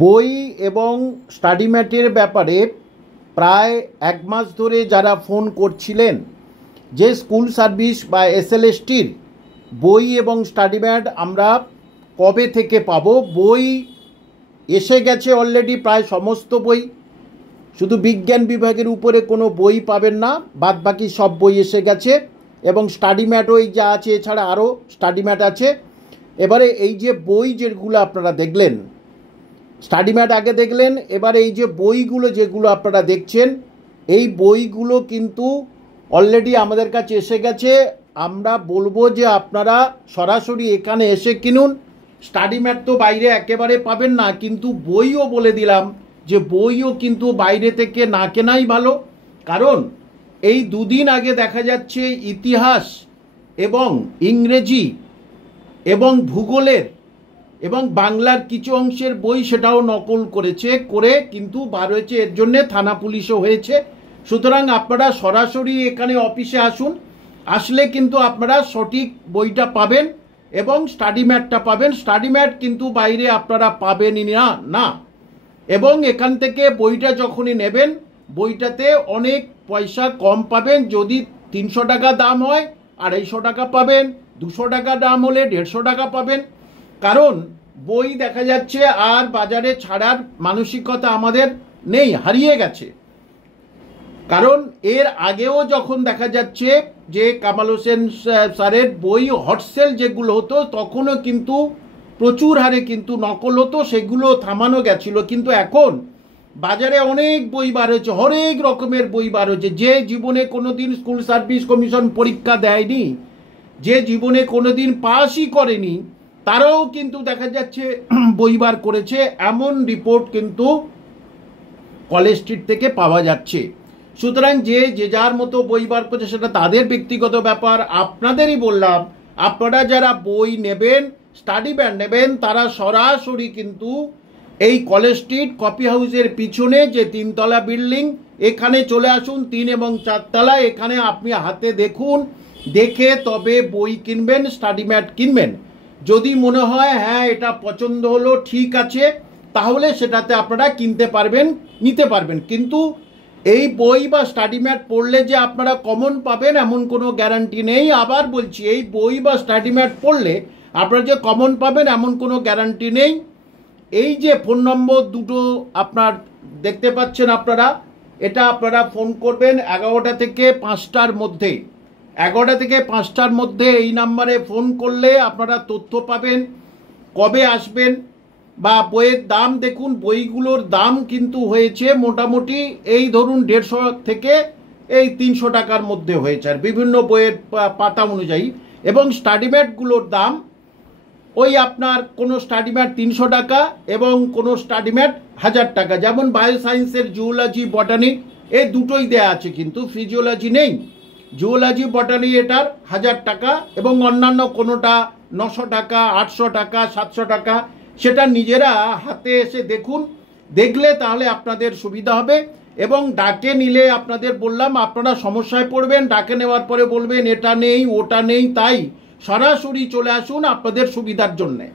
বই এবং স্টাডি ম্যাটের ব্যাপারে প্রায় এক মাস ধরে যারা ফোন করছিলেন যে স্কুল সার্ভিস বা এসএলএসটির বই এবং স্টাডি ম্যাট আমরা কবে থেকে পাবো। বই এসে গেছে অলরেডি, প্রায় সমস্ত বই, শুধু বিজ্ঞান বিভাগের উপরে কোনো বই পাবেন না, বাদ বাকি সব বই এসে গেছে। এবং স্টাডি ম্যাটও এই যা আছে, এছাড়া আরও স্টাডি ম্যাট আছে। এবারে এই যে বই যেগুলো আপনারা দেখলেন, স্টাডি ম্যাট আগে দেখলেন, এবারে এই যে বইগুলো যেগুলো আপনারা দেখছেন, এই বইগুলো কিন্তু অলরেডি আমাদের কাছে এসে গেছে। আমরা বলবো যে আপনারা সরাসরি এখানে এসে কিনুন। স্টাডি ম্যাট তো বাইরে একেবারে পাবেন না, কিন্তু বইও বলে দিলাম যে বইও কিন্তু বাইরে থেকে না কেনাই ভালো। কারণ এই দুদিন আগে দেখা যাচ্ছে ইতিহাস এবং ইংরেজি এবং ভূগোলের এবং বাংলার কিছু অংশের বই সেটাও নকল করে কিন্তু বার হয়েছে, এর জন্যে থানা পুলিশও হয়েছে। সুতরাং আপনারা সরাসরি এখানে অফিসে আসুন, আসলে কিন্তু আপনারা সঠিক বইটা পাবেন এবং স্টাডি ম্যাটটা পাবেন। স্টাডি ম্যাট কিন্তু বাইরে আপনারা পাবেনই না। এবং এখান থেকে বইটা যখনই নেবেন, বইটাতে অনেক পয়সা কম পাবেন। যদি 300 টাকা দাম হয় 250 টাকা পাবেন, 200 টাকা দাম হলে 150 টাকা পাবেন। কারণ বই দেখা যাচ্ছে আর বাজারে ছাড়ার মানসিকতা আমাদের নেই, হারিয়ে গেছে। কারণ এর আগেও যখন দেখা যাচ্ছে যে কামাল হোসেন স্যারের বই হটসেল যেগুলো হতো, তখনও কিন্তু প্রচুর হারে কিন্তু নকল হতো, সেগুলো থামানো গেছিল। কিন্তু এখন বাজারে অনেক বই বার হয়েছে, হরেক রকমের বই বার হয়েছে। যে জীবনে কোনোদিন স্কুল সার্ভিস কমিশন পরীক্ষা দেয়নি, যে জীবনে কোনোদিন পাসই করেনি, তারাও কিন্তু দেখা যাচ্ছে বই বার করেছে, এমন রিপোর্ট কিন্তু কলেজ স্ট্রিট থেকে পাওয়া যাচ্ছে। সুতরাং যে যার মতো বই বার করছে সেটা তাদের ব্যক্তিগত ব্যাপার। আপনাদেরই বললাম, আপনারা যারা বই নেবেন, স্টাডি ম্যাট নেবেন, তারা সরাসরি কিন্তু এই কলেজ স্ট্রিট কফি হাউসের পিছনে যে 3 তলা বিল্ডিং, এখানে চলে আসুন। 3 এবং 4 তলা, এখানে আপনি হাতে দেখুন, দেখে তবে বই কিনবেন, স্টাডি ম্যাট কিনবেন। যদি মনে হয় হ্যাঁ এটা পছন্দ হলো, ঠিক আছে, তাহলে সেটাতে আপনারা কিনতে পারবেন, নিতে পারবেন। কিন্তু এই বই বা স্টাডি ম্যাট পড়লে যে আপনারা কমন পাবেন এমন কোনো গ্যারান্টি নেই। আবার বলছি, এই বই বা স্টাডি ম্যাট পড়লে আপনারা যে কমন পাবেন এমন কোনো গ্যারান্টি নেই। এই যে ফোন নম্বর দুটো আপনার দেখতে পাচ্ছেন আপনারা, এটা আপনারা ফোন করবেন 11টা থেকে 5টার মধ্যে। 11টা থেকে 5টার মধ্যে এই নাম্বারে ফোন করলে আপনারা তথ্য পাবেন, কবে আসবেন বা বইয়ের দাম দেখুন। বইগুলোর দাম কিন্তু হয়েছে মোটামুটি এই ধরুন 150 থেকে এই 300 টাকার মধ্যে হয়েছে, আর বিভিন্ন বইয়ের পাতা অনুযায়ী। এবং স্টাডি ম্যাটগুলোর দাম ওই আপনার কোনো স্টাডি ম্যাট 300 টাকা এবং কোনো স্টাডি ম্যাট 1000 টাকা। যেমন বায়োসায়েন্সের জুওলজি, বটানি এই দুটোই দেয়া আছে, কিন্তু ফিজিওলজি নেই। জুওলজি, বটানি এটার 1000 টাকা এবং অন্যান্য কোনোটা 900 টাকা, 800 টাকা, 700 টাকা। সেটা নিজেরা হাতে এসে দেখুন, দেখলে তাহলে আপনাদের সুবিধা হবে। এবং ডাকে নিলে আপনাদের বললাম আপনারা সমস্যায় পড়বেন, ডাকে নেওয়ার পরে বলবেন এটা নেই ওটা নেই। তাই সরাসরি চলে আসুন আপনাদের সুবিধার জন্যে।